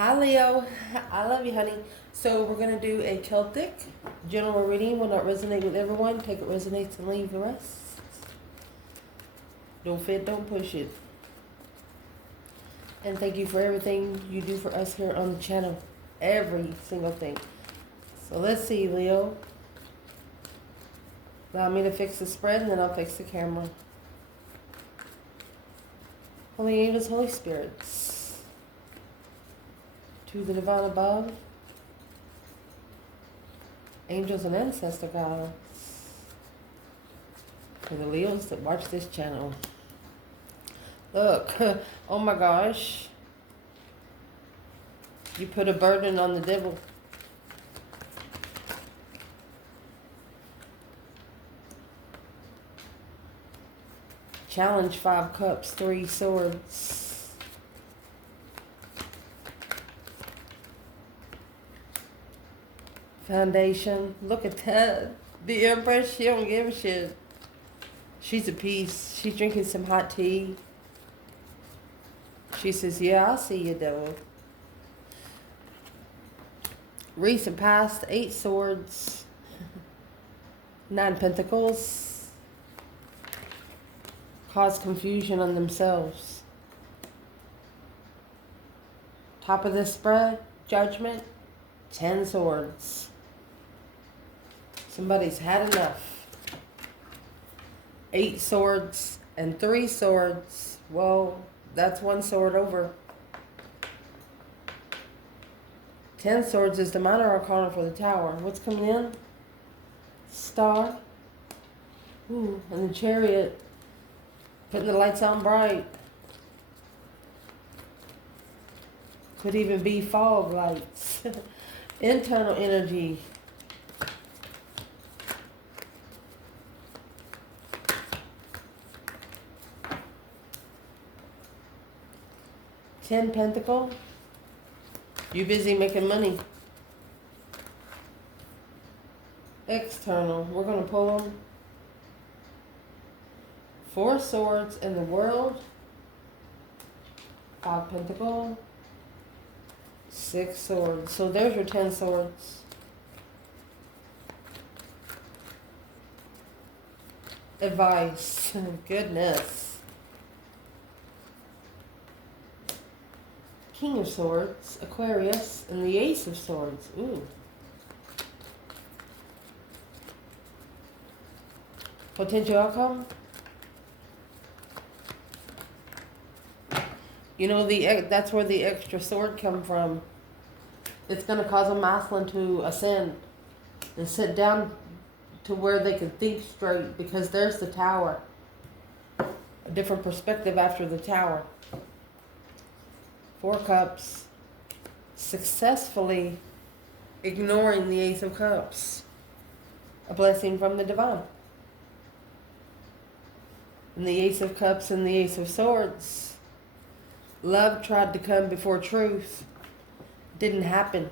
Hi Leo, I love you, honey. So we're gonna do a Celtic general reading. Will not resonate with everyone. Take what resonates and leave the rest. Don't fit, don't push it. And thank you for everything you do for us here on the channel. Every single thing. So let's see, Leo. Allow me to fix the spread and then I'll fix the camera. Holy angels, Holy Spirits. To the divine above. Angels and ancestor gods. For the Leos that watch this channel. Look, oh my gosh. You put a burden on the devil. Challenge, 5 cups, 3 swords. Foundation. Look at that. The Empress, she don't give a shit. She's a piece. She's drinking some hot tea. She says, yeah, I see you, devil. Recent past, 8 swords. 9 pentacles. Cause confusion on themselves. Top of this spread, judgment, 10 swords. Somebody's had enough. 8 swords and 3 swords. Well, that's 1 sword over. 10 swords is the minor arcana for the tower. What's coming in? Star. Ooh, and the chariot. Putting the lights on bright. Could even be fog lights. Internal energy. Ten Pentacle. You busy making money. External. We're going to pull them. 4 swords in the world. 5 Pentacle. 6 swords. So there's your 10 swords. Advice. Goodness. King of Swords, Aquarius, and the Ace of Swords. Ooh. Potential outcome. You know, that's where the extra sword come from. It's going to cause a masculine to ascend and sit down to where they can think straight, because there's the tower. A different perspective after the tower. 4 cups. Successfully ignoring the Ace of Cups. A blessing from the divine. And the Ace of Cups and the Ace of Swords. Love tried to come before truth. Didn't happen.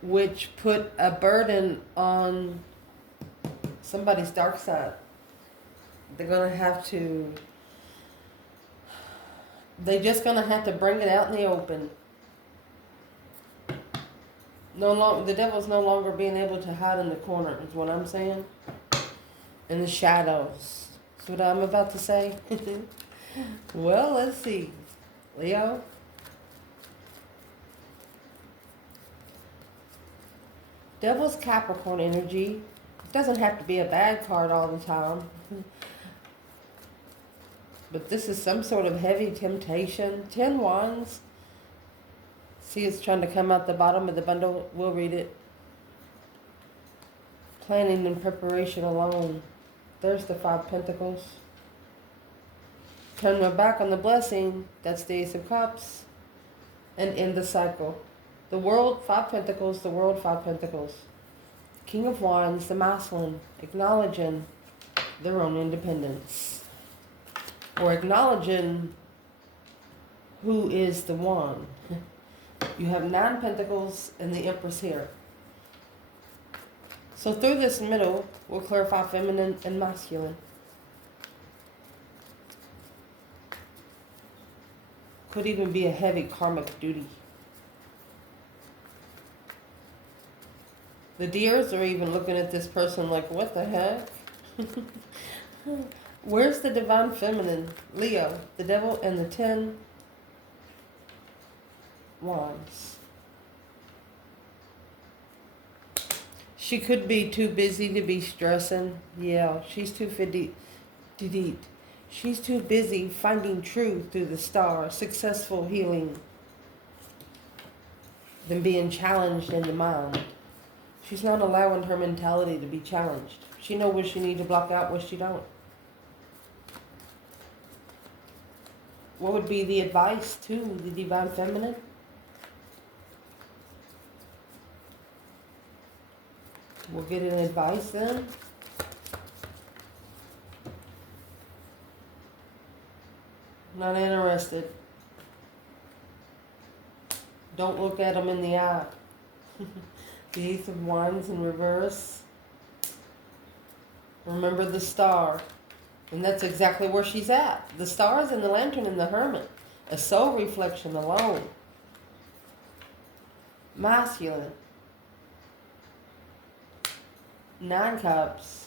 Which put a burden on somebody's dark side. They're going to have to... They're just going to have to bring it out in the open. The devil's no longer being able to hide in the corner, is what I'm saying. In the shadows. That's what I'm about to say. Well, let's see. Leo. Devil's Capricorn energy. It doesn't have to be a bad card all the time. But this is some sort of heavy temptation. 10 wands. See, it's trying to come out the bottom of the bundle. We'll read it. Planning and preparation alone. There's the 5 pentacles. Turn my back on the blessing. That's the Ace of Cups. And end the cycle. The world, 5 pentacles. The world, 5 pentacles. King of Wands, the masculine. Acknowledging their own independence. Or acknowledging who is the one. You have 9 pentacles and the Empress here. So through this middle, we'll clarify feminine and masculine. Could even be a heavy karmic duty. The deers are even looking at this person like, what the heck? Where's the divine feminine? Leo, the devil, and the 10 wands. She could be too busy to be stressing. Yeah, she's too She's too busy finding truth through the stars, successful healing, than being challenged in the mind. She's not allowing her mentality to be challenged. She knows what she needs to block out, what she don't. What would be the advice to the divine feminine? We'll get an advice then. Not interested. Don't look at them in the eye. The Ace of Wands in reverse. Remember the star. And that's exactly where she's at. The stars and the lantern and the hermit. A soul reflection alone. Masculine. 9 cups.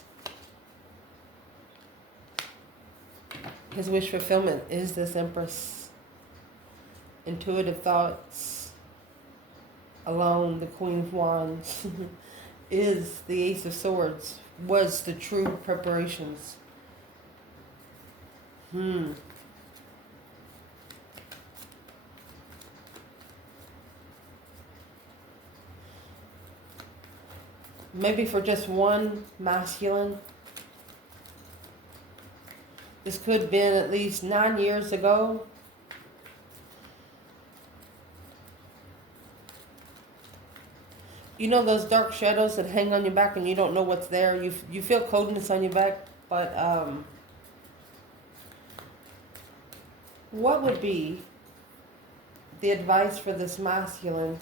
His wish fulfillment is this Empress. Intuitive thoughts. Alone, the Queen of Wands. Is the Ace of Swords. Was the true preparations. Maybe for just one masculine. This could have been at least 9 years ago. You know those dark shadows that hang on your back and you don't know what's there? You feel coldness on your back, but what would be the advice for this masculine?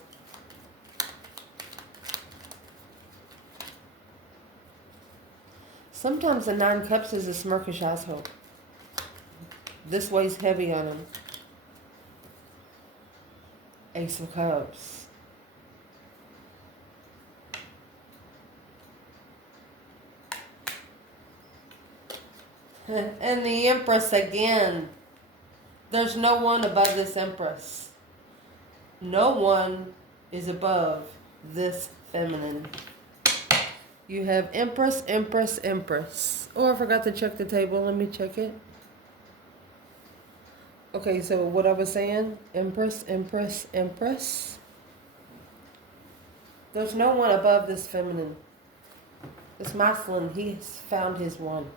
Sometimes the 9 cups is a smirkish asshole. This weighs heavy on him. Ace of Cups. And the Empress again. There's no one above this Empress. No one is above this feminine. You have Empress, Empress, Empress. Oh, I forgot to check the table. Let me check it. Okay, so what I was saying, Empress, Empress, Empress. There's no one above this feminine. This masculine, he's found his one.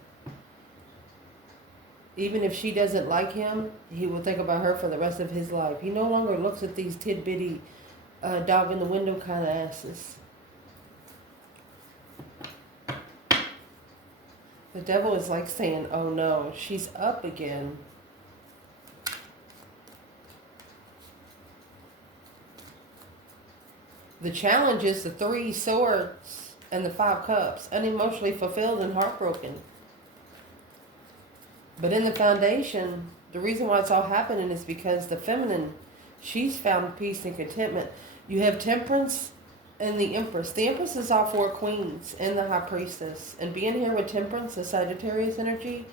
Even if she doesn't like him, he will think about her for the rest of his life. He no longer looks at these tidbitty dog in the window kind of asses. The devil is like saying, oh no, she's up again. The challenge is the 3 swords and the 5 cups, unemotionally fulfilled and heartbroken. But in the foundation, the reason why it's all happening is because the feminine, she's found peace and contentment. You have Temperance and the Empress. The Empress is all 4 queens and the High Priestess. And being here with Temperance, the Sagittarius energy,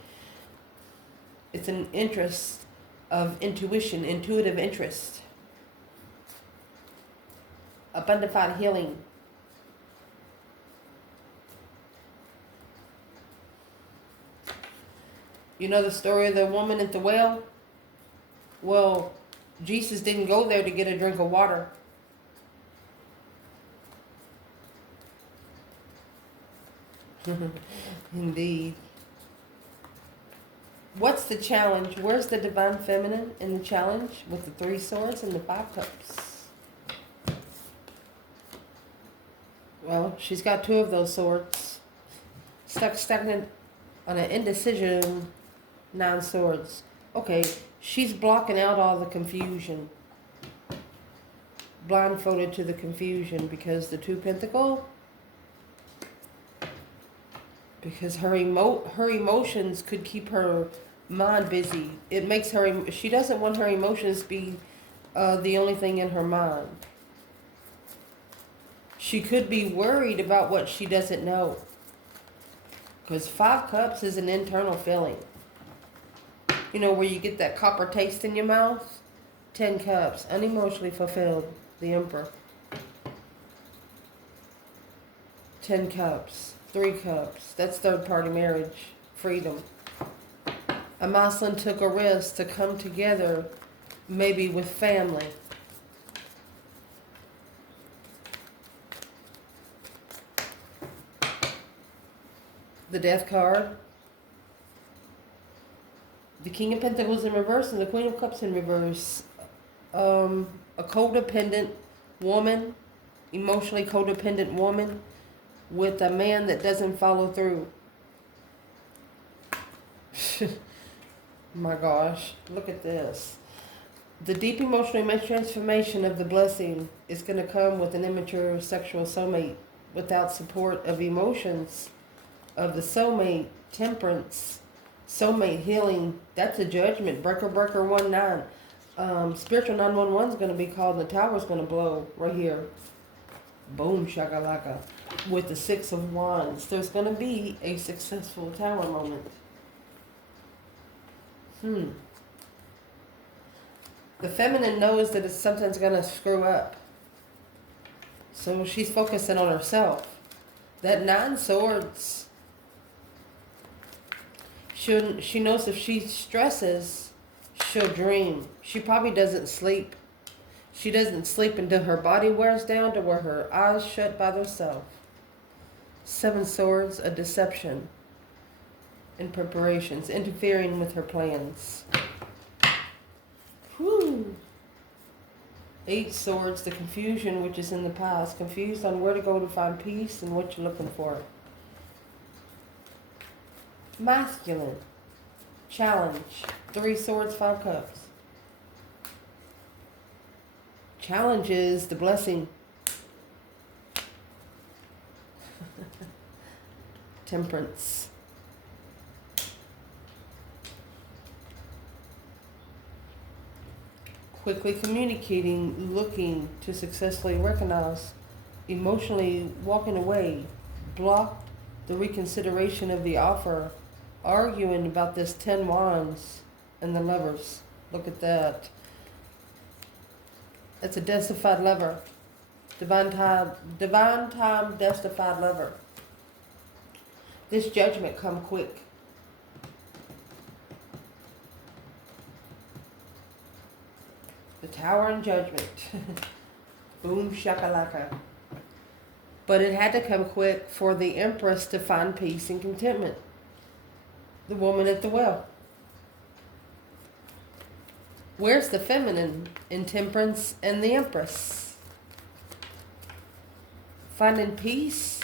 it's an interest of intuition, intuitive interest. Abundified healing. You know the story of the woman at the well? Well, Jesus didn't go there to get a drink of water. Indeed. What's the challenge? Where's the divine feminine in the challenge with the 3 swords and the 5 cups? Well, she's got 2 of those swords. Stuck stagnant on an indecision, 9 swords. Okay, she's blocking out all the confusion. Blindfolded to the confusion because the 2 pentacle. Because her emotions could keep her mind busy. It makes her, she doesn't want her emotions to be the only thing in her mind. She could be worried about what she doesn't know. Because 5 cups is an internal feeling. You know, where you get that copper taste in your mouth? 10 cups, unemotionally fulfilled, the Emperor. 10 cups, 3 cups, that's third party marriage, freedom. A Maslin took a risk to come together, maybe with family. The Death card. The King of Pentacles in reverse and the Queen of Cups in reverse. A codependent woman, emotionally codependent woman with a man that doesn't follow through. My gosh, look at this. The deep emotional immense transformation of the blessing is going to come with an immature sexual soulmate without support of emotions of the soulmate, temperance, soulmate healing. That's a judgment. Breaker 1-9. Spiritual 911 is going to be called and the tower is going to blow right here. Boom, shakalaka. With the 6 of Wands. There's going to be a successful tower moment. The feminine knows that it's something's going to screw up. So she's focusing on herself. That 9 swords. She knows if she stresses, she'll dream. She probably doesn't sleep. She doesn't sleep until her body wears down to where her eyes shut by themselves. 7 swords, a deception in preparations, interfering with her plans. Whew. 8 swords, the confusion which is in the past. Confused on where to go to find peace and what you're looking for. Masculine. Challenge. 3 swords, 5 cups. Challenge is the blessing. Temperance. Quickly communicating, looking to successfully recognize, emotionally walking away, blocked the reconsideration of the offer, arguing about this 10 wands and the lovers. Look at that. That's a destified lover. Divine time, destified lover. This judgment come quick. The Tower and Judgment. Boom shakalaka. But it had to come quick for the Empress to find peace and contentment. The woman at the well. Where's the feminine in Temperance and the Empress? Finding peace.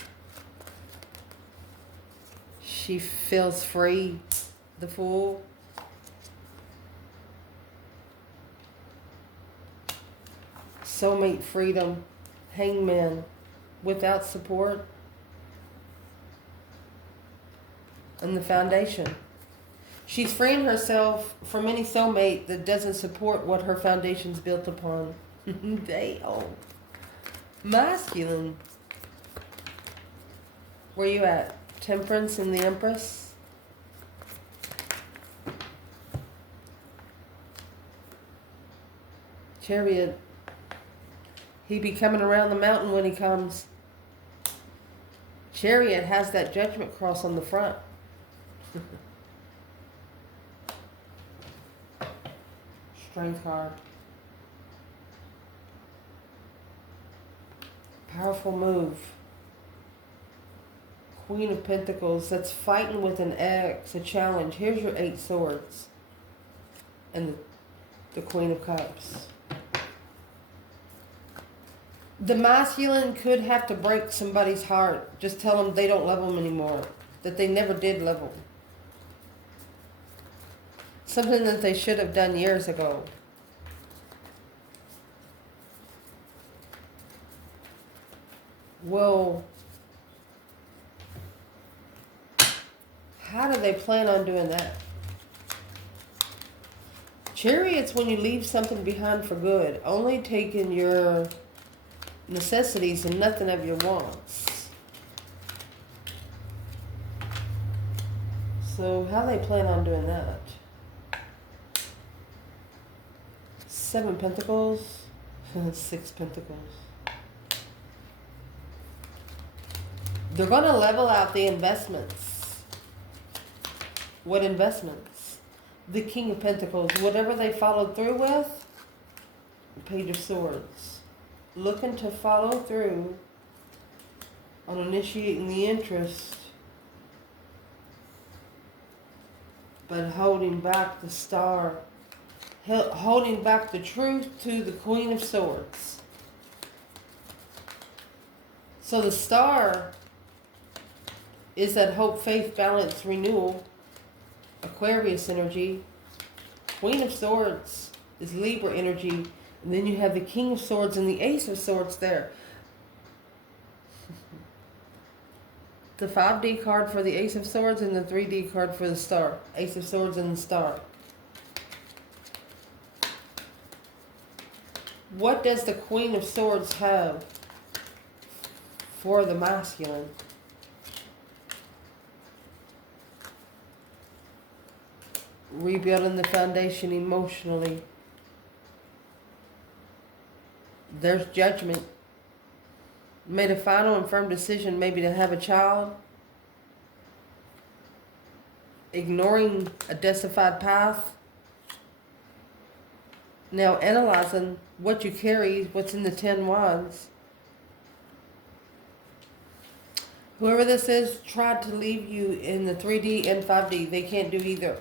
She feels free. The Fool. Soulmate freedom. Hangman. Without support. And the Foundation. She's freeing herself from any soulmate that doesn't support what her foundation's built upon. Masculine. Where you at? Temperance and the Empress? Chariot. He be coming around the mountain when he comes. Chariot has that judgment cross on the front. Strength card. Powerful move. Queen of Pentacles. That's fighting with an X. A challenge. Here's your 8 swords. And the Queen of Cups. The masculine could have to break somebody's heart. Just tell them they don't love them anymore. That they never did love them. Something that they should have done years ago. Well, how do they plan on doing that? Chariot's when you leave something behind for good, only taking your necessities and nothing of your wants. So how they plan on doing that? 7 Pentacles, 6 Pentacles. They're going to level out the investments. What investments? The King of Pentacles. Whatever they followed through with, Page of Swords. Looking to follow through on initiating the interest, but holding back the Star. Holding back the truth to the Queen of Swords. So the Star is that hope, faith, balance, renewal, Aquarius energy. Queen of Swords is Libra energy. And then you have the King of Swords and the Ace of Swords there. The 5D card for the Ace of Swords and the 3D card for the Star. Ace of Swords and the Star. What does the Queen of Swords have for the masculine? Rebuilding the foundation emotionally. There's judgment. Made a final and firm decision maybe to have a child. Ignoring a justified path. Now analyzing what you carry, what's in the 10 Wands. Whoever this is tried to leave you in the 3D and 5D. They can't do either.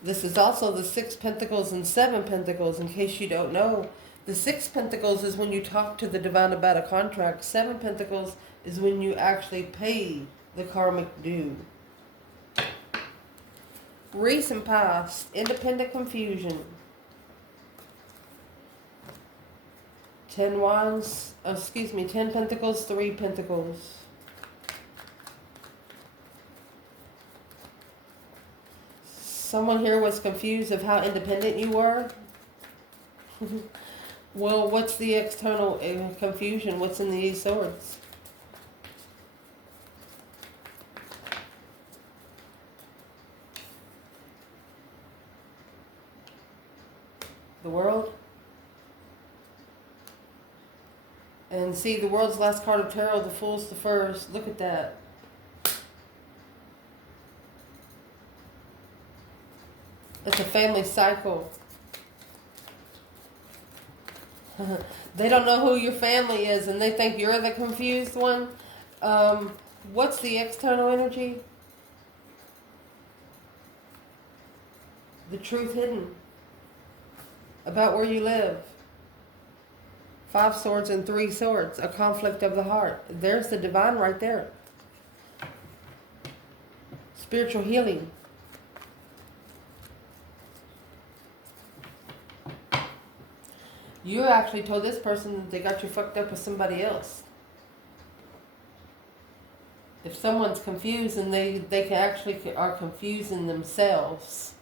This is also the 6 Pentacles and 7 Pentacles, in case you don't know. The 6 Pentacles is when you talk to the divine about a contract. 7 Pentacles is when you actually pay the karmic due. Recent past, independent confusion. 10 Wands, 10 Pentacles, 3 Pentacles. Someone here was confused of how independent you were. Well, what's the external confusion? What's in the Ace of Swords? The World. And see, the World's last card of tarot, the Fool's the first. Look at that. It's a family cycle. They don't know who your family is and they think you're the confused one. What's the external energy? The truth hidden about where you live. 5 Swords and 3 Swords, a conflict of the heart. There's the divine right there. Spiritual healing. You actually told this person that they got you fucked up with somebody else. If someone's confused and they can actually are confusing themselves.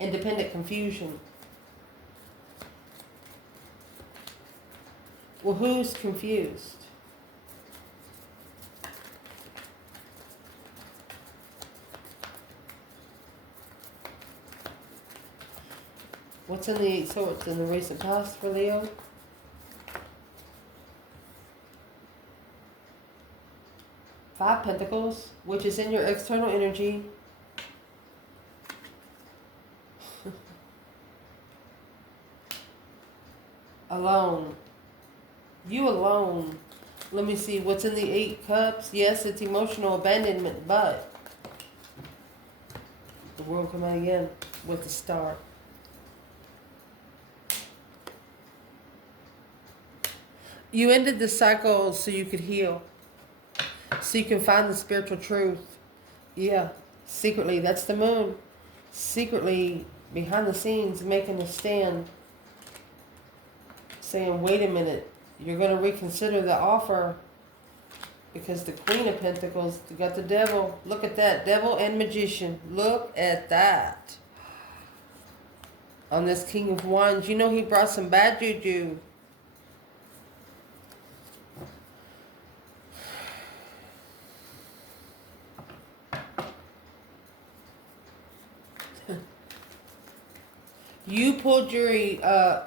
Independent confusion. Well, who's confused? What's in the 8 Swords in the recent past for Leo? Five Pentacles, which is in your external energy. Alone. You alone. Let me see, what's in the 8 Cups? Yes, it's emotional abandonment, but the World come out again with the Star. You ended the cycle so you could heal. So you can find the spiritual truth. Yeah, secretly, that's the Moon. Secretly, behind the scenes, making a stand. Saying, wait a minute, you're going to reconsider the offer. Because the Queen of Pentacles, you got the Devil. Look at that. Devil and Magician. Look at that. On this King of Wands. You know he brought some bad juju. You pulled your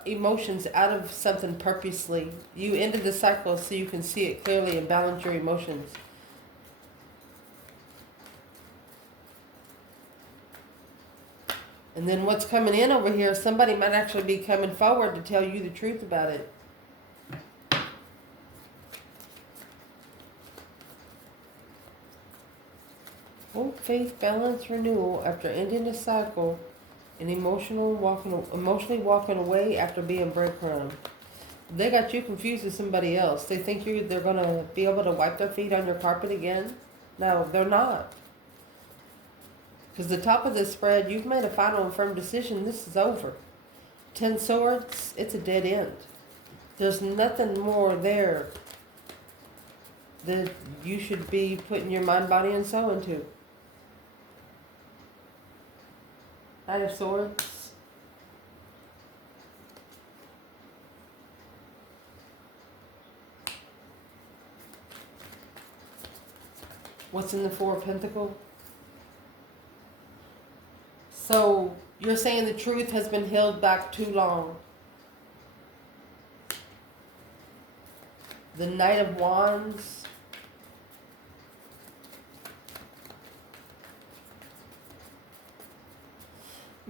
emotions out of something purposely. You ended the cycle so you can see it clearly and balance your emotions. And then what's coming in over here, somebody might actually be coming forward to tell you the truth about it. Hope, faith, balance, renewal after ending a cycle. And emotionally walking away after being breadcrumbed. They got you confused with somebody else. They think they're gonna be able to wipe their feet on your carpet again. No, they're not. Because the top of this spread, you've made a final and firm decision. This is over. 10 Swords, it's a dead end. There's nothing more there that you should be putting your mind, body, and soul into. Knight of Swords. What's in the Four of Pentacles? So, you're saying the truth has been held back too long. The Knight of Wands.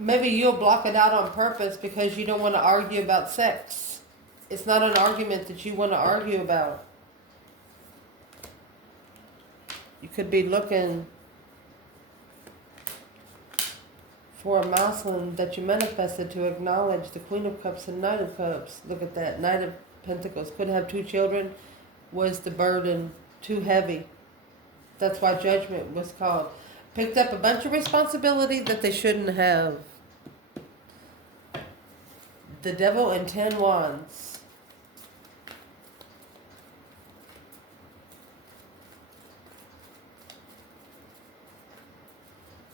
Maybe you'll block it out on purpose because you don't want to argue about sex. It's not an argument that you want to argue about. You could be looking for a masculine that you manifested to acknowledge the Queen of Cups and Knight of Cups. Look at that. Knight of Pentacles. Couldn't have 2 children. Was the burden too heavy? That's why judgment was called. Picked up a bunch of responsibility that they shouldn't have. The Devil and 10 Wands.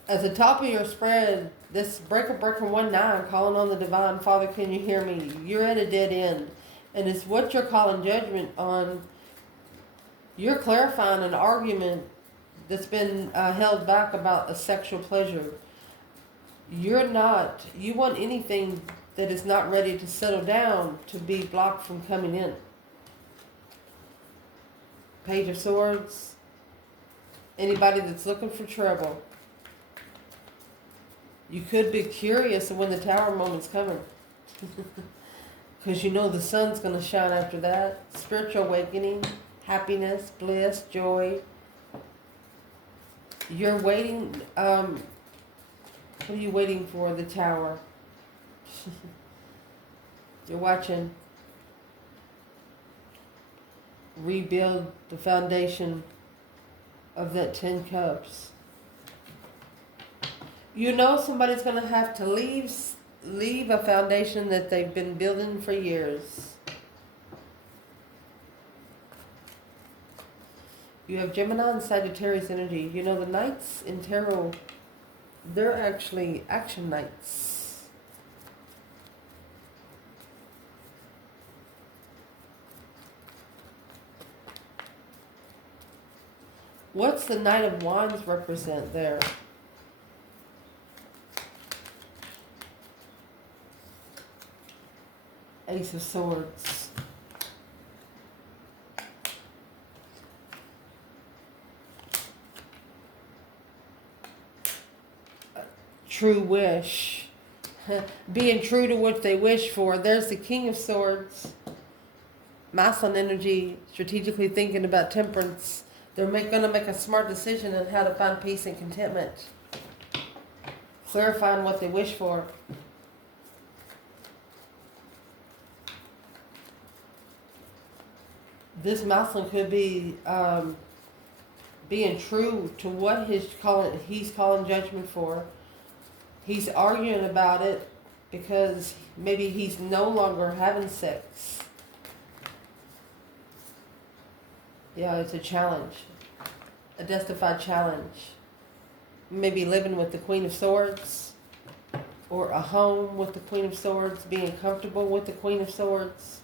At the top of your spread, this breaker 19 calling on the divine. Father, can you hear me? You're at a dead end. And it's what you're calling judgment on. You're clarifying an argument that's been held back about a sexual pleasure. You want anything that is not ready to settle down to be blocked from coming in. Page of Swords. Anybody that's looking for trouble. You could be curious of when the Tower moment's coming. Because you know the sun's going to shine after that. Spiritual awakening, happiness, bliss, joy. You're waiting, what are you waiting for? The Tower. You're watching. Rebuild the foundation of that 10 Cups. You know somebody's going to have to leave a foundation that they've been building for years. You have Gemini and Sagittarius energy. You know the Knights in Tarot, they're actually action knights. What's the Knight of Wands represent there? Ace of Swords. True wish. Being true to what they wish for. There's the King of Swords. Masculine energy, strategically thinking about temperance. They're going to make a smart decision on how to find peace and contentment. Clarifying what they wish for. This masculine could be being true to what he's calling judgment for. He's arguing about it because maybe he's no longer having sex. Yeah, it's a challenge. A justified challenge. Maybe living with the Queen of Swords. Or a home with the Queen of Swords. Being comfortable with the Queen of Swords.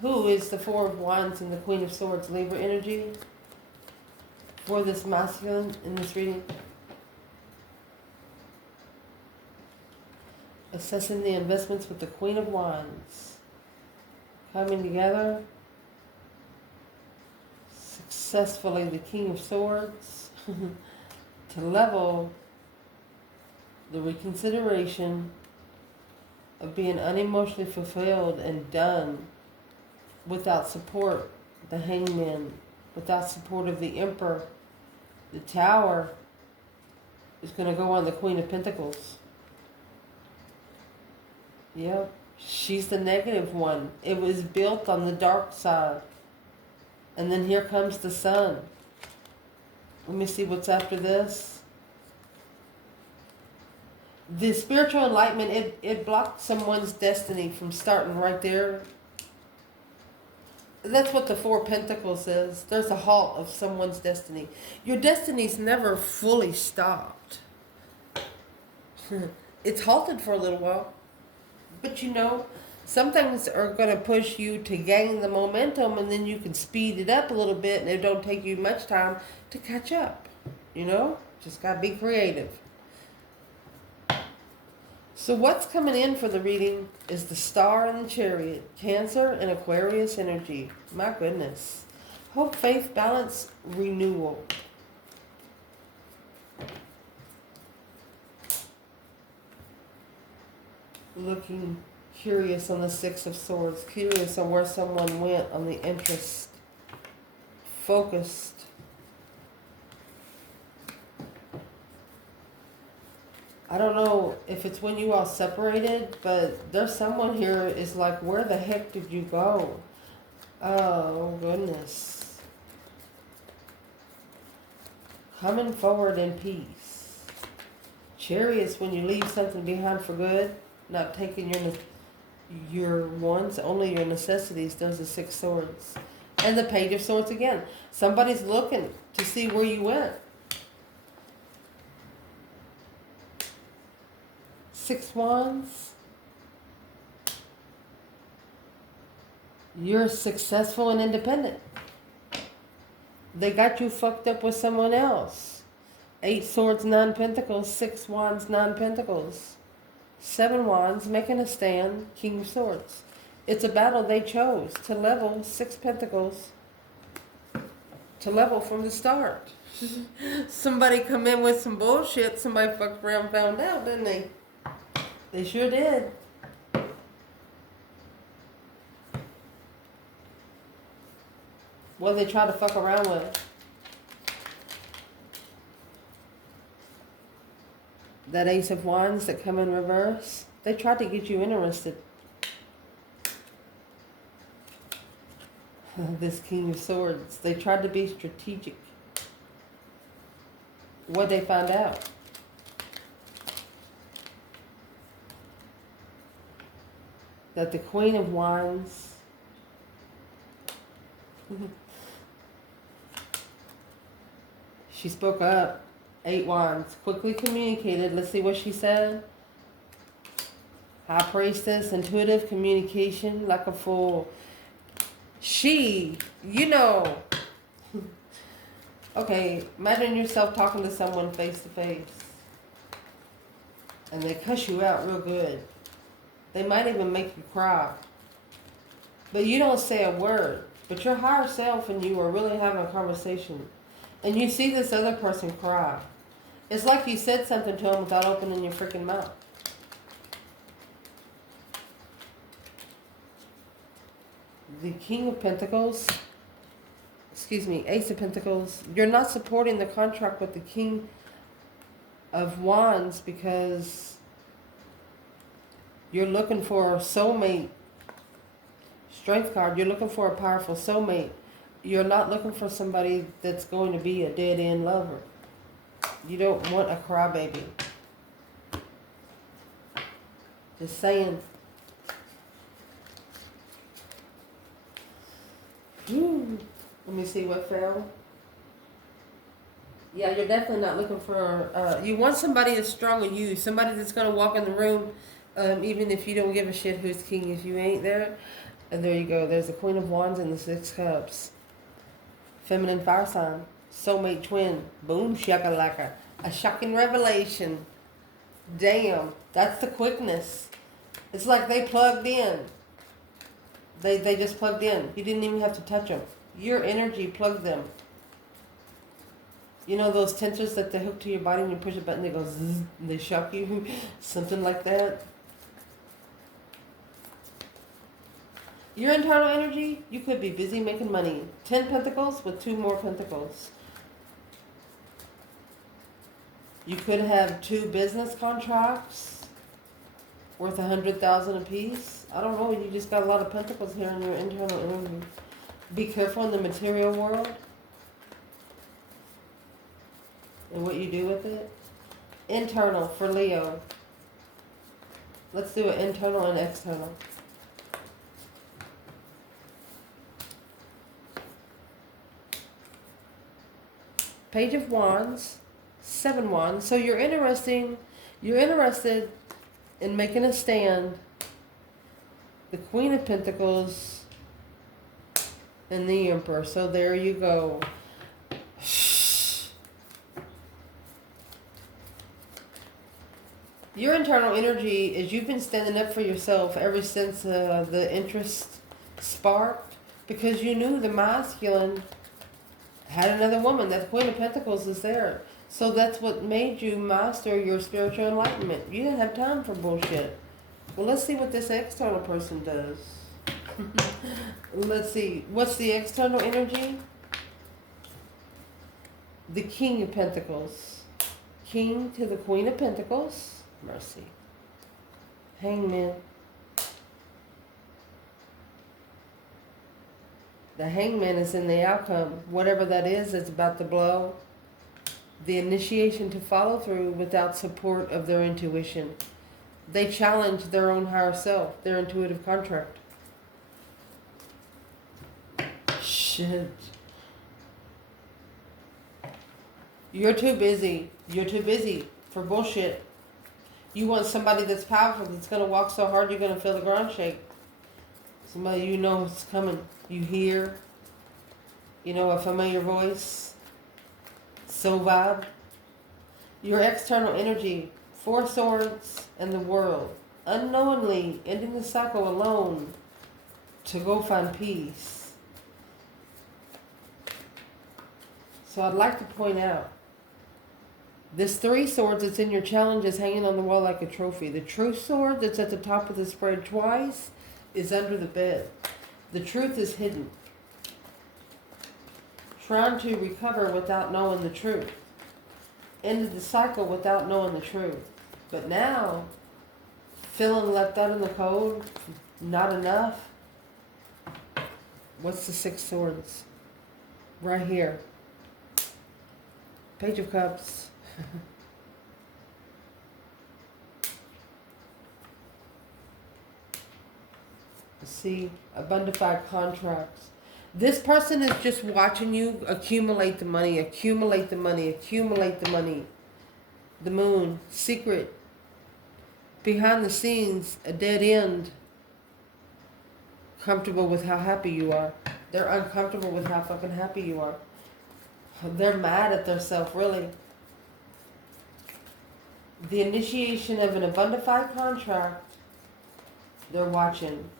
Who is the Four of Wands and the Queen of Swords? Libra energy. For this masculine in this reading. Assessing the investments with the Queen of Wands. Coming together. Successfully the King of Swords. To level the reconsideration of being unemotionally fulfilled and done without support, the Hangman, without support of the Emperor. The Tower is going to go on the Queen of Pentacles. Yep, she's the negative one. It was built on the dark side. And then here comes the Sun. Let me see what's after this. The spiritual enlightenment, it blocked someone's destiny from starting right there. That's what the Four Pentacles says. There's a halt of someone's destiny. Your destiny's never fully stopped. It's halted for a little while. But you know, some things are going to push you to gain the momentum, and then you can speed it up a little bit, and it don't take you much time to catch up. You know? Just got to be creative. So what's coming in for the reading is the Star and the Chariot, Cancer and Aquarius energy. My goodness. Hope, faith, balance, renewal. Looking curious on the Six of Swords, curious on where someone went on the interest, focused. I don't know if it's when you all separated, but there's someone here is like, where the heck did you go? Oh, goodness. Coming forward in peace. Chariots, when you leave something behind for good, not taking your wants, only your necessities. There's the Six Swords. And the Page of Swords again. Somebody's looking to see where you went. Six Wands. You're successful and independent. They got you fucked up with someone else. 8 Swords, 9 Pentacles. 6 Wands, 9 Pentacles. 7 Wands, making a stand, King of Swords. It's a battle they chose to level. 6 Pentacles. To level from the start. Somebody come in with some bullshit. Somebody fucked around and found out, didn't they? They sure did. What did they try to fuck around with? That Ace of Wands that come in reverse. They tried to get you interested. This King of Swords. They tried to be strategic. What'd they find out? That the Queen of Wands she spoke up. 8 Wands. Quickly communicated. Let's see what she said. High Priestess. Intuitive communication like a fool. She, you know. Okay, imagine yourself talking to someone face to face. And they cuss you out real good. They might even make you cry. But you don't say a word. But your higher self and you are really having a conversation. And you see this other person cry. It's like you said something to them without opening your freaking mouth. The King of Pentacles. Ace of Pentacles. You're not supporting the contract with the King of Wands because you're looking for a soulmate. Strength card. You're looking for a powerful soulmate. You're not looking for somebody that's going to be a dead-end lover. You don't want a crybaby. Just saying. Let me see what fell. Yeah, you're definitely not looking for. You want somebody as strong as you, somebody that's gonna walk in the room, even if you don't give a shit who's king if you ain't there. And there you go. There's the Queen of Wands and the Six Cups. Feminine fire sign, soulmate twin. Boom shakalaka. A shocking revelation. Damn, that's the quickness. It's like they plugged in. They just plugged in. You didn't even have to touch them. Your energy plugged them. You know those tensors that they hook to your body and you push a button, they go zzz, and they shock you? Something like that. Your internal energy, you could be busy making money. 10 pentacles with 2 more pentacles. You could have 2 business contracts worth $100,000 apiece. I don't know, you just got a lot of pentacles here in your internal energy. Be careful in the material world and what you do with it. Internal for Leo. Let's do it internal and external. Page of Wands, 7 Wands. So you're interested in making a stand. The Queen of Pentacles and the Emperor. So there you go. Your internal energy is you've been standing up for yourself ever since the interest sparked, because you knew the masculine had another woman. That Queen of Pentacles is there. So that's what made you master your spiritual enlightenment. You didn't have time for bullshit. Well, let's see what this external person does. Let's see. What's the external energy? The King of Pentacles. King to the Queen of Pentacles. Mercy. Hangman. The Hangman is in the outcome. Whatever that is, it's about to blow. The initiation to follow through without support of their intuition. They challenge their own higher self, their intuitive contract. Shit. You're too busy. You're too busy for bullshit. You want somebody that's powerful, that's going to walk so hard you're going to feel the ground shake. Somebody you know is coming. You hear, you know, a familiar voice. So vibe. Your external energy, 4 swords and the world. Unknowingly ending the cycle alone to go find peace. So I'd like to point out, this 3 swords that's in your challenge is hanging on the wall like a trophy. The true sword that's at the top of the spread twice is under the bed. The truth is hidden. Trying to recover without knowing the truth. Ended the cycle without knowing the truth. But now, feeling left out in the cold, not enough. What's the 6 swords? Right here. Page of Cups. See, abundified contracts. This person is just watching you accumulate the money, accumulate the money, accumulate the money. The Moon, secret. Behind the scenes, a dead end. Comfortable with how happy you are. They're uncomfortable with how fucking happy you are. They're mad at themselves, really. The initiation of an abundified contract, they're watching.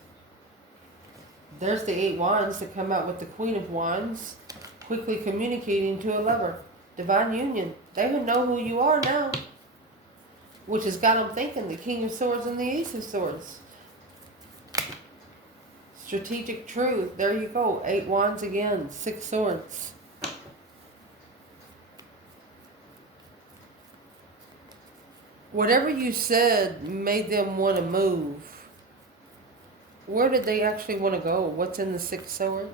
There's the 8 Wands to come out with the Queen of Wands, quickly communicating to a lover. Divine union. They would know who you are now. Which has got them thinking, the King of Swords and the Ace of Swords. Strategic truth. There you go. 8 Wands again. 6 Swords. Whatever you said made them want to move. Where did they actually want to go? What's in the 6 Swords?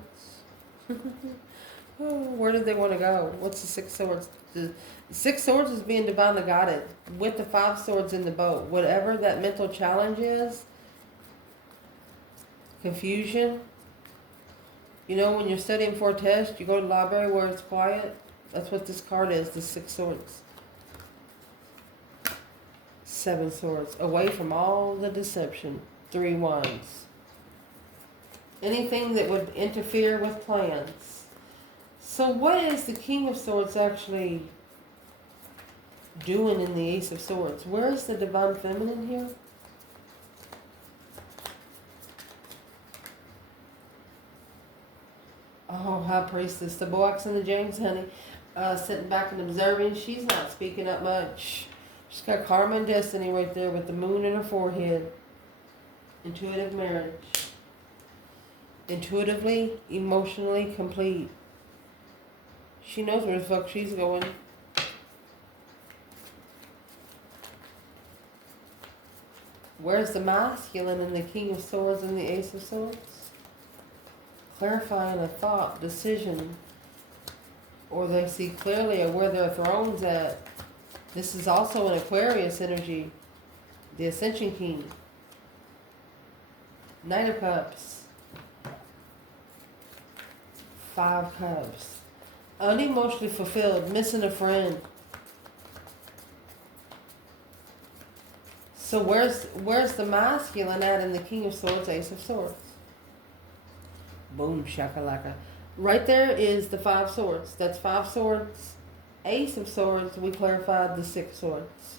Oh, where did they want to go? What's the 6 Swords? The 6 Swords is being divinely guided with the 5 Swords in the boat. Whatever that mental challenge is, confusion, You know, when you're studying for a test, you go to the library where it's quiet. That's what this card is, the 6 swords. 7 swords. Away from all the deception. 3 wands. Anything that would interfere with plans. So what is the King of Swords actually doing in the Ace of Swords? Where is the Divine Feminine here? Oh, High Priestess, the Boax and the James, honey. Sitting back and observing. She's not speaking up much. She's got karma and destiny right there with the moon in her forehead. Intuitive marriage. Intuitively, emotionally complete. She knows where the fuck she's going. Where's the masculine in the King of Swords and the Ace of Swords? Clarifying a thought, decision, or they see clearly where their throne's at. This is also an Aquarius energy, the Ascension King. Knight of Cups. 5 Cups. Unemotionally fulfilled, missing a friend. So where's the masculine at in the King of Swords, Ace of Swords? Boom, shakalaka. Right there is the 5 swords. That's 5 swords. Ace of Swords, we clarified the 6 swords.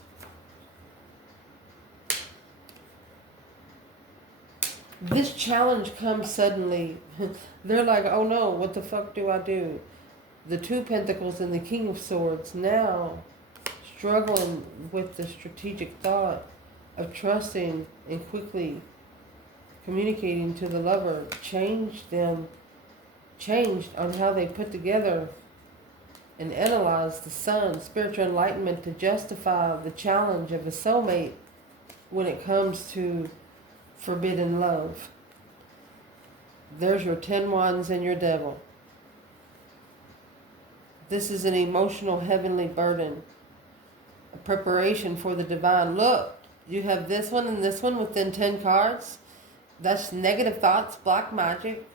This challenge comes suddenly. They're like, oh no, what the fuck do I do? The 2 Pentacles and the King of Swords now struggling with the strategic thought of trusting and quickly communicating to the lover, changed on how they put together and analyze the sun, spiritual enlightenment to justify the challenge of a soulmate when it comes to forbidden love. There's your 10 wands and your devil. This is an emotional heavenly burden, a preparation for the divine. Look, you have this one and this one within 10 cards. That's negative thoughts, black magic.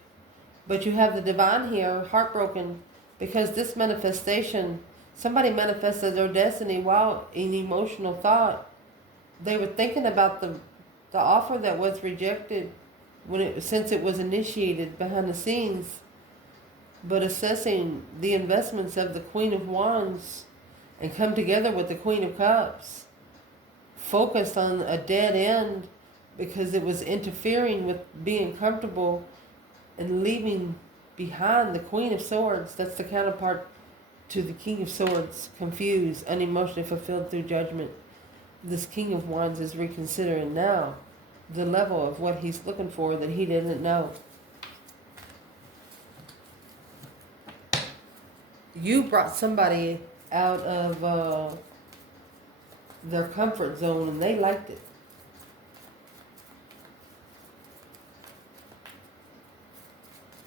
But you have the divine here, heartbroken, because this manifestation, somebody manifested their destiny while in emotional thought. They were thinking about the offer that was rejected since it was initiated behind the scenes, but assessing the investments of the Queen of Wands and come together with the Queen of Cups, focused on a dead end because it was interfering with being comfortable and leaving behind the Queen of Swords. That's the counterpart to the King of Swords, confused, unemotionally fulfilled through judgment. This King of Wands is reconsidering now the level of what he's looking for that he didn't know. You brought somebody out of their comfort zone and they liked it.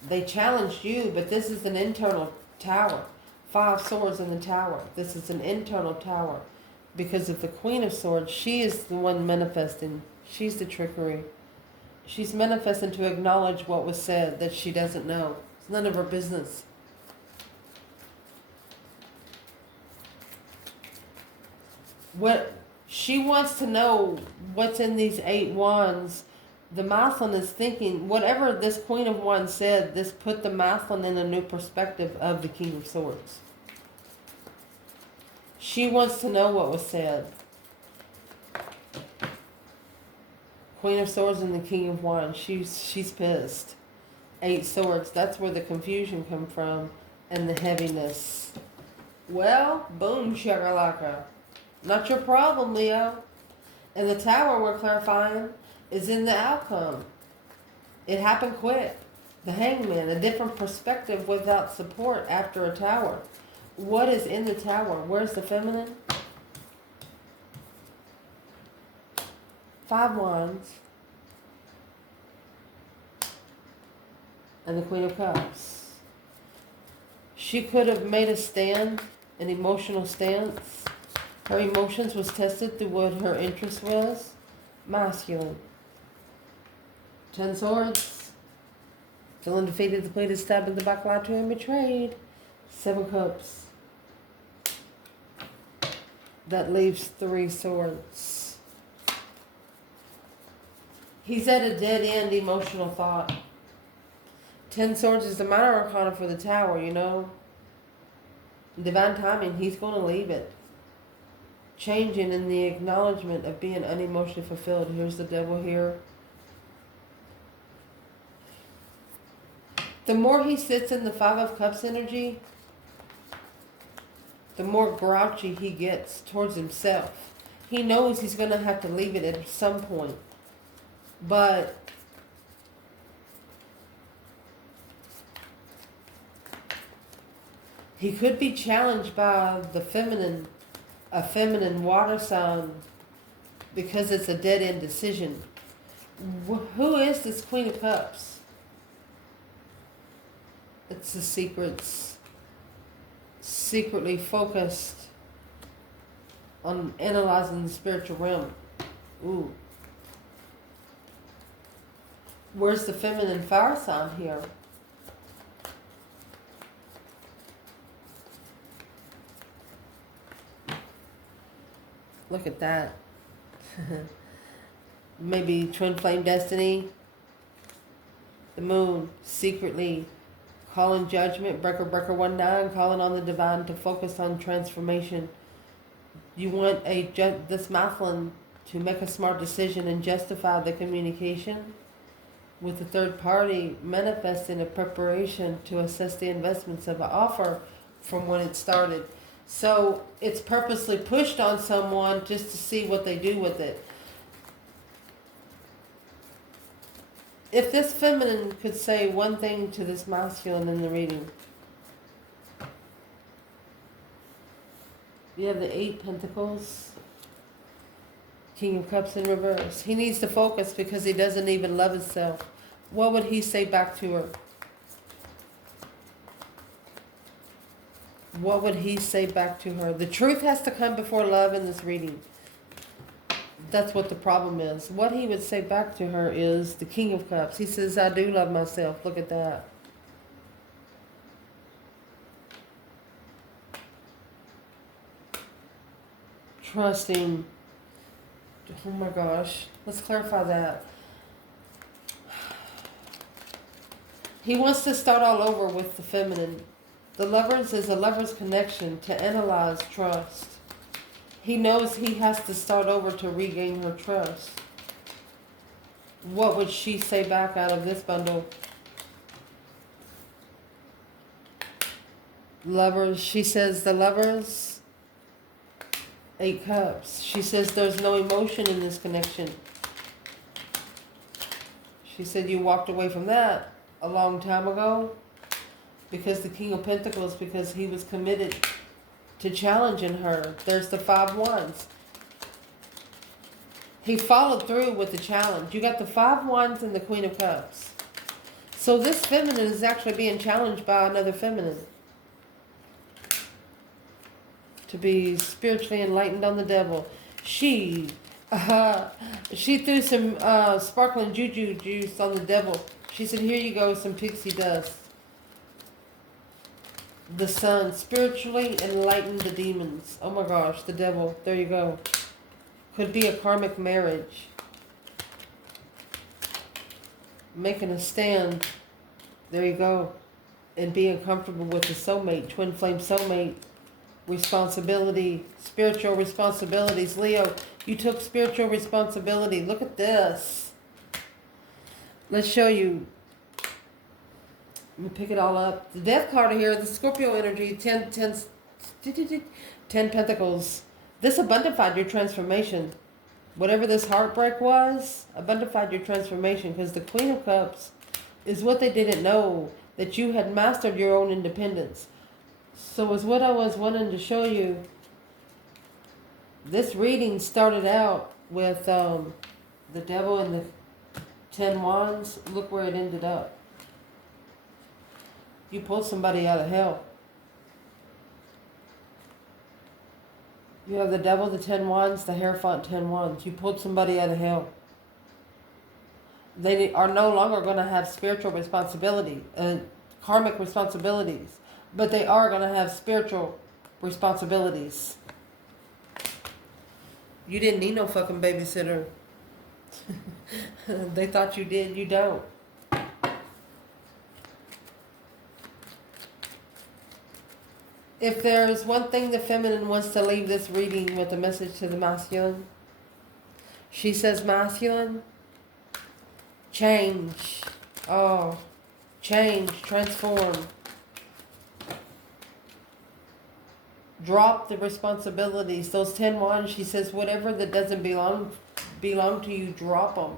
They challenged you, but this is an internal tower. 5 swords in the tower. This is an internal tower. Because of the Queen of Swords, she is the one manifesting. She's the trickery. She's manifesting to acknowledge what was said that she doesn't know. It's none of her business. What she wants to know what's in these 8 wands. The masculine is thinking, whatever this Queen of Wands said, this put the masculine in a new perspective of the King of Swords. She wants to know what was said. Queen of Swords and the King of Wands, she's pissed. 8 swords, that's where the confusion come from and the heaviness. Well, boom, shakalaka. Not your problem, Leo. And the tower we're clarifying is in the outcome. It happened quick. The Hangman, a different perspective without support after a tower. What is in the tower? Where's the feminine? 5 wands. And the Queen of Cups. She could have made a stand, an emotional stance. Her emotions was tested through what her interest was. Masculine. 10 swords. Feeling defeated, depleted, stabbed in the back, lied to, and betrayed. 7 cups. That leaves 3 swords. He's at a dead end emotional thought. 10 swords is the minor arcana for the tower, you know. Divine timing, he's going to leave it. Changing in the acknowledgement of being unemotionally fulfilled. Here's the devil here. The more he sits in the 5 of Cups energy, the more grouchy he gets towards himself. He knows he's going to have to leave it at some point. But he could be challenged by the feminine, a feminine water sign, because it's a dead-end decision. Who is this Queen of Cups? It's the secrets. Secretly focused on analyzing the spiritual realm. Ooh. Where's the feminine fire sign here? Look at that. Maybe twin flame destiny. The moon secretly calling judgment. Breaker 19, calling on the divine to focus on transformation. You want this masculine to make a smart decision and justify the communication with the third party, manifesting a preparation to assess the investments of an offer from when it started. So it's purposely pushed on someone just to see what they do with it. If this feminine could say one thing to this masculine in the reading. You have the 8 Pentacles. King of Cups in reverse. He needs to focus because he doesn't even love himself. What would he say back to her? What would he say back to her? The truth has to come before love in this reading. That's what the problem is. What he would say back to her is the King of Cups. He says, I do love myself. Look at that. Trusting. Oh my gosh. Let's clarify that. He wants to start all over with the feminine. The lovers is a lover's connection to analyze trust. He knows he has to start over to regain her trust. What would she say back out of this bundle? Lovers, she says the lovers, 8 Cups. She says there's no emotion in this connection. She said you walked away from that a long time ago because the King of Pentacles, because he was committed to challenging her. There's the 5 Wands. He followed through with the challenge. You got the 5 Wands and the Queen of Cups. So this feminine is actually being challenged by another feminine to be spiritually enlightened on the devil. She threw some sparkling juju juice on the devil. She said, here you go, some pixie dust. The sun spiritually enlightened the demons. Oh my gosh, the devil. There you go. Could be a karmic marriage. Making a stand. There you go. And being comfortable with the soulmate, twin flame soulmate. Responsibility, spiritual responsibilities. Leo, you took spiritual responsibility. Look at this. Let's show you. Let me pick it all up. The Death card here, the Scorpio energy, 10 Pentacles. This abundified your transformation. Whatever this heartbreak was, abundified your transformation, because the Queen of Cups is what they didn't know, that you had mastered your own independence. So is what I was wanting to show you. This reading started out with the devil and the 10 Wands. Look where it ended up. You pulled somebody out of hell. You have the devil, the 10 Wands, the Hierophant 10 Wands. You pulled somebody out of hell. They are no longer going to have spiritual responsibility, karmic responsibilities, but they are going to have spiritual responsibilities. You didn't need no fucking babysitter. They thought you did. You don't. If there's one thing the feminine wants to leave this reading with a message to the masculine, she says, masculine, change. Oh, change, transform. Drop the responsibilities. Those 10 wands, she says, whatever that doesn't belong to you, drop them.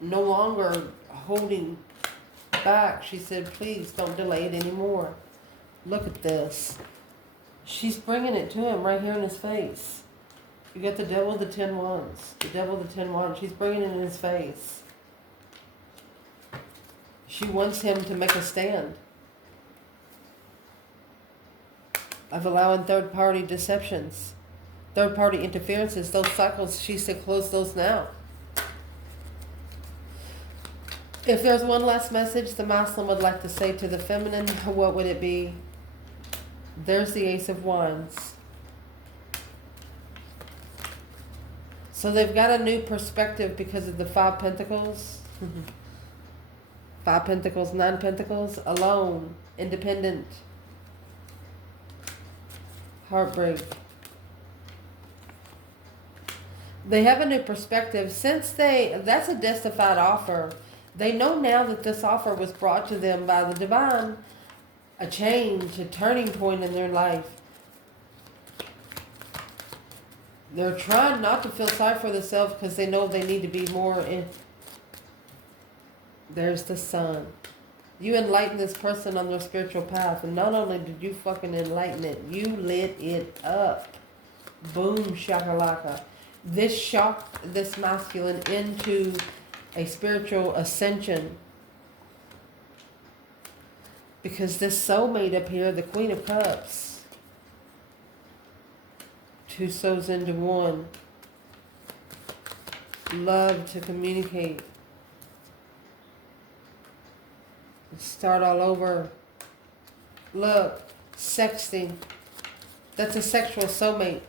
No longer holding back. She said, please don't delay it anymore. Look at this. She's bringing it to him right here in his face. You got the devil, the 10 wands. The devil, the 10 wands. She's bringing it in his face. She wants him to make a stand of allowing third-party deceptions, third-party interferences, those cycles. She said, close those now. If there's one last message the masculine would like to say to the feminine, what would it be? There's the Ace of Wands. So they've got a new perspective because of the 5 Pentacles. 5 Pentacles, 9 Pentacles, alone, independent, heartbreak. They have a new perspective. Since that's a justified offer. They know now that this offer was brought to them by the divine, a change, a turning point in their life. They're trying not to feel sorry for themselves because they know they need to be more in. There's the sun. You enlighten this person on their spiritual path, and not only did you fucking enlighten it, you lit it up. Boom shakalaka. This shocked this masculine into a spiritual ascension. Because this soulmate up here, the Queen of Cups, 2 souls into one, love to communicate, start all over. Look, sexting, that's a sexual soulmate.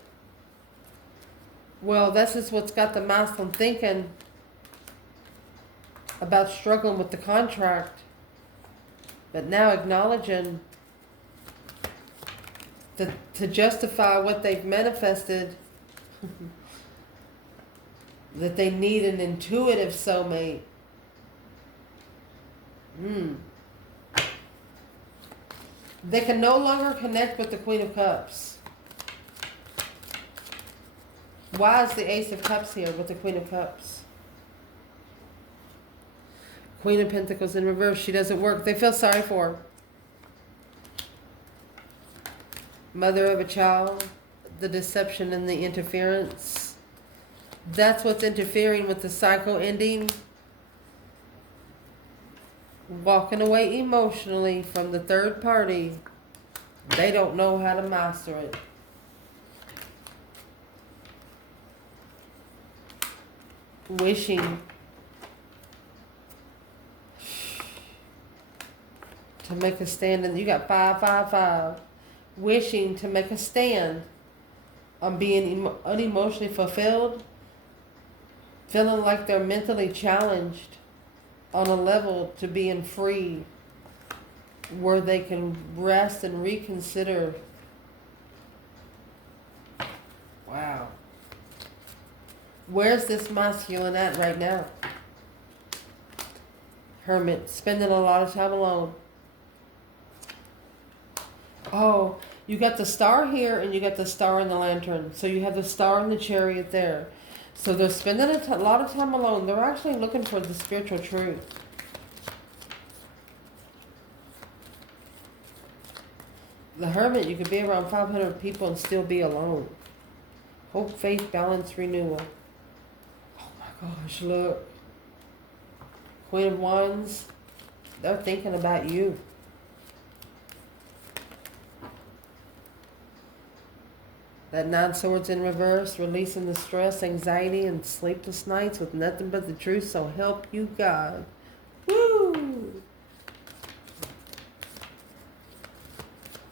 Well, this is what's got the masculine thinking about struggling with the contract. But now acknowledging that to justify what they've manifested, that they need an intuitive soulmate. They can no longer connect with the Queen of Cups. Why is the Ace of Cups here with the Queen of Cups? Queen of Pentacles in reverse. She doesn't work. They feel sorry for her. Mother of a child. The deception and the interference. That's what's interfering with the cycle ending. Walking away emotionally from the third party. They don't know how to master it. Wishing to make a stand, and you got 5, 5, 5. Wishing to make a stand on being unemotionally fulfilled, feeling like they're mentally challenged on a level to being free, where they can rest and reconsider. Wow. Where's this masculine at right now? Hermit, spending a lot of time alone. Oh, you got the star here and you got the star in the lantern. So you have the star and the chariot there. So they're spending a lot of time alone. They're actually looking for the spiritual truth. The Hermit, you could be around 500 people and still be alone. Hope, faith, balance, renewal. Oh my gosh, look. Queen of Wands, they're thinking about you. That 9 swords in reverse, releasing the stress, anxiety, and sleepless nights with nothing but the truth. So help you God. Woo!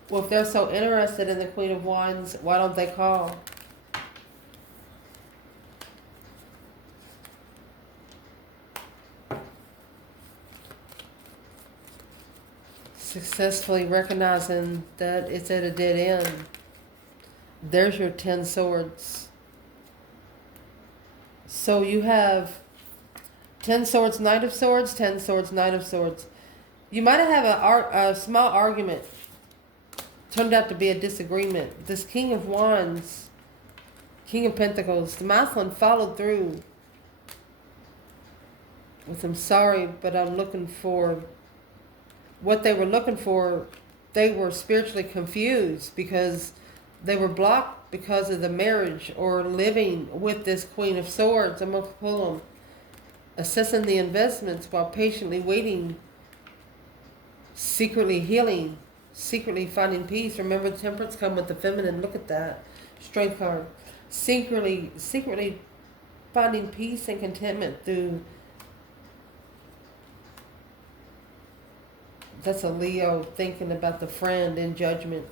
Well, if they're so interested in the Queen of Wands, why don't they call? Successfully recognizing that it's at a dead end. There's your 10 swords. So you have 10 swords, Knight of Swords, 10 swords, Knight of Swords. You might have a small argument. Turned out to be a disagreement. This King of Wands, King of Pentacles, the masculine followed through with I'm sorry, but I'm looking for what they were looking for. They were spiritually confused because they were blocked because of the marriage or living with this Queen of Swords. I'm going to pull them. Assessing the investments while patiently waiting. Secretly healing. Secretly finding peace. Remember, temperance come with the feminine. Look at that. Strength card. Secretly finding peace and contentment through... That's a Leo thinking about the friend in judgment.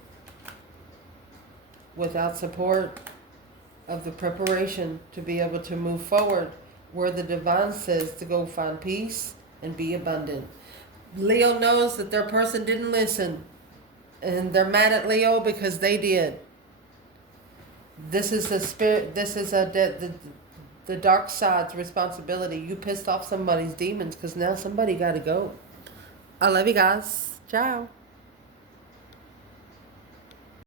Without support of the preparation to be able to move forward, where the divine says to go find peace and be abundant. Leo knows that their person didn't listen, and they're mad at Leo because they did. This is the spirit. This is the dark side's responsibility. You pissed off somebody's demons because now somebody got to go. I love you guys. Ciao.